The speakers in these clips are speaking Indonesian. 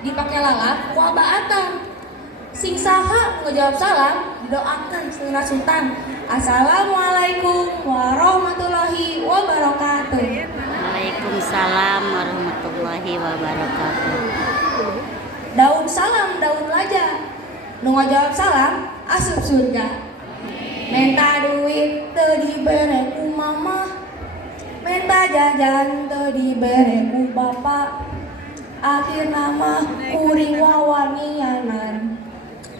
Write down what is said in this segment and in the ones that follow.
dipake lalap ku Abah Atang. Sing saha ngejawab salam didoakan Saudara Sultan. Assalamualaikum warahmatullahi wabarakatuh. Waalaikumsalam warahmatullahi wabarakatuh. Daun salam daun laja, nu ngajawab salam asup surga. Menta duit teu dibere ku mama, menta jajan teu dibere ku bapa. Akhirna mah kuring wawanianan,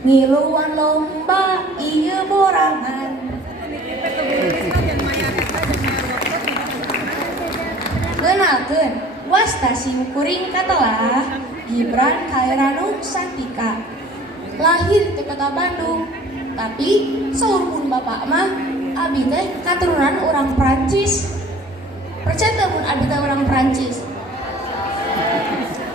ngiluan lomba ieu borangan. Kenalkeun, wasta kuring katelah Gibran Khairanu Santika. Lahir di kota Bandung, tapi saur pun bapak mah abi teh katurunan orang Prancis. Percaya teu mun abi teh orang Prancis?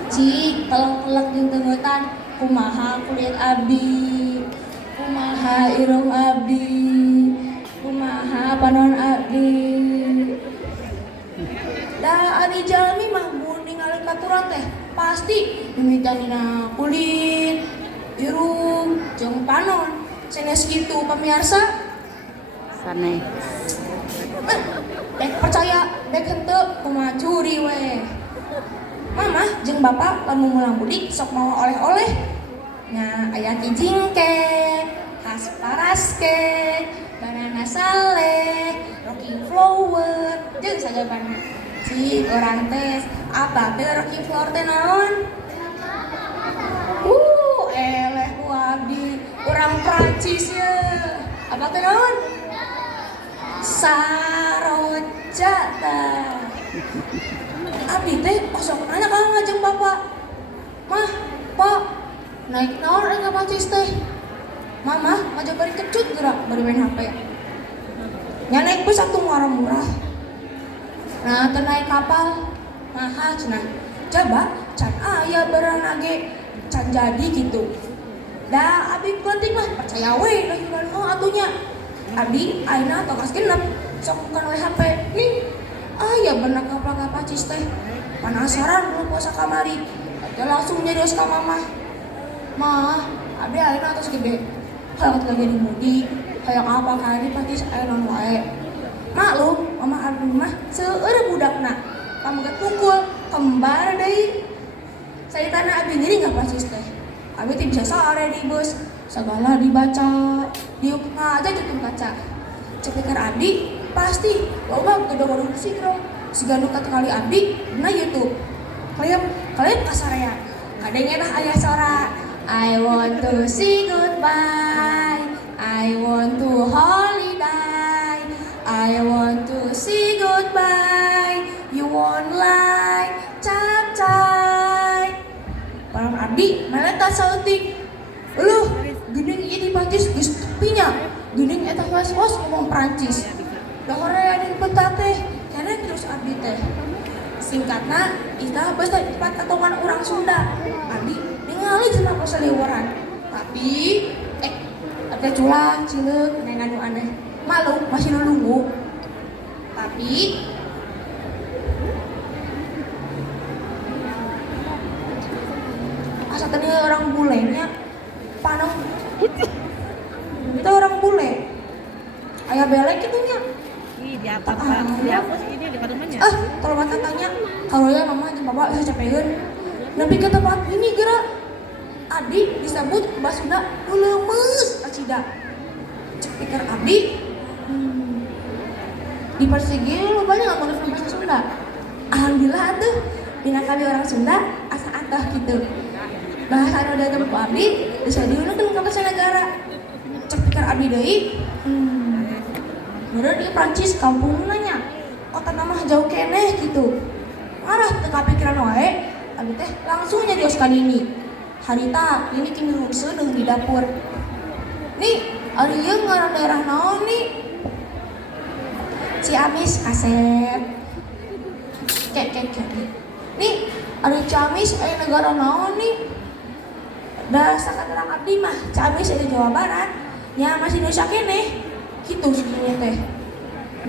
Cik, telek-telek jeung tengeutan kumaha kulit abdi, kumaha irung abdi, kumaha panon abdi. Da ari jalmi mah mun ningali katuran teh pasti mimitanina kulit, irung, jeung panon. Sanes kitu pamirsa. Saneh. Dek percaya, dek henteu kumaha curi we. Mama jeung bapak lamun mulang mudik sok mawa oleh-oleh. Nya aya kijing cake, hasparas cake, banana saleh, rocking flower, jeung sajabana. Cik orang tes, apa teh rocking flower teh naon? Eleh ku abdi, orang Prancis ya. Apa teh naon? Saroja tah. Abdi teh osok nanya ka ngajeng bapak. Mah, Pak, naik naon aya ka Prancis teh? Mama, ngajak bari kecut geura bari main HP. Nya naik bus atuh murah-murah. Nah, teu naik kapal. Maha cenah. Coba can aya beurang ge can jadi gitu. Da abi penting mah percaya we da hirup atunya. Abi ayeuna tongkas genep sok bukan we HP. Nih, aya bener kapal ka Prancis teh. Penasaran lu puasa kamari. Aja langsung nyarios ka mama. Mah, abi ayeuna tos gede. Hayang lagi di mudik, hayang apa kali di Prancis aya naon wae. Maklum, mama abdi mah seueur budakna. Pamungkat pukul kembar deui. Saitana abdi ngiri enggak Prancis teh. Abi teh bisa sare di bus, segala dibaca, diuk aja tutup kaca. Cepikar abdi pasti loba gedor-gedor sigro. Siga nu kali abdi dina YouTube. Klip kasarean. Kadenge dah aya sora I want to say goodbye, I want to holiday, I want to say goodbye, you won't like capcay. Parang abdi meleta sautik. Eueuh, geuning ieu di Prancis geus tepinya. Geuning eta was-was ngomong Prancis. Da hoream di peta teh, keneh terus abdi teh. Singkatna, ita beus teh tempat katoman urang Sunda. Abdi ningali cenah pasaliweuran. Tapi ada culang, cileuk, neng anu aneh. Malu masih nunggu. Tapi asa tadi orang bulenya panong itu orang bule ayah belek gitunya Di apa Pak? Di apa sih ini di temannya? kalau mata tanya kalau ya mama jeung bapak saya capeun nepi ke tempat ini geura adik disebut basuna nu leumeus acida cek pikir abdi di Persegi lu banyak nggak ngomong bahasa Sunda. Alhamdulillah tuh dina kami orang Sunda asa atah gitu. Bahasa anu datang ku abdi bisa diunukeun ka bahasa negara. Cek pikir abdi deui. Bener di Prancis kampung nanya. Kota nama jauh keneh gitu. Arah teu kapikiran wae, abdi teh langsung nyarios ka Nini. Harita, Nini kini seudeuh di dapur. Nih, ari ieu ngaran daerah naon nih? Ciamis Asep. Kek. Nih, ada Ciamis aya negara naon nih? Da sakaterang abdi mah Ciamis aya Jawa Barat. Nya masih Indonesia keneh. Kitu sebenarnya teh.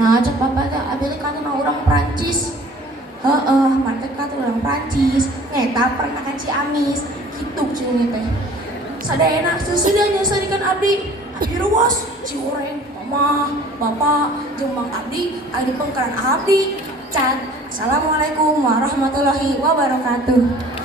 Nah, cek bapak teh abdi teh kana urang Prancis. Heeh, mantep kan orang Prancis. Ngeta pernah kan Ciamis. hidup cium teh. Sadayana sesudah nyelesaikan abdi ruas ciureng mama bapak jeung mang abdi aya di pengkeran abdi can. Assalamualaikum warahmatullahi wabarakatuh.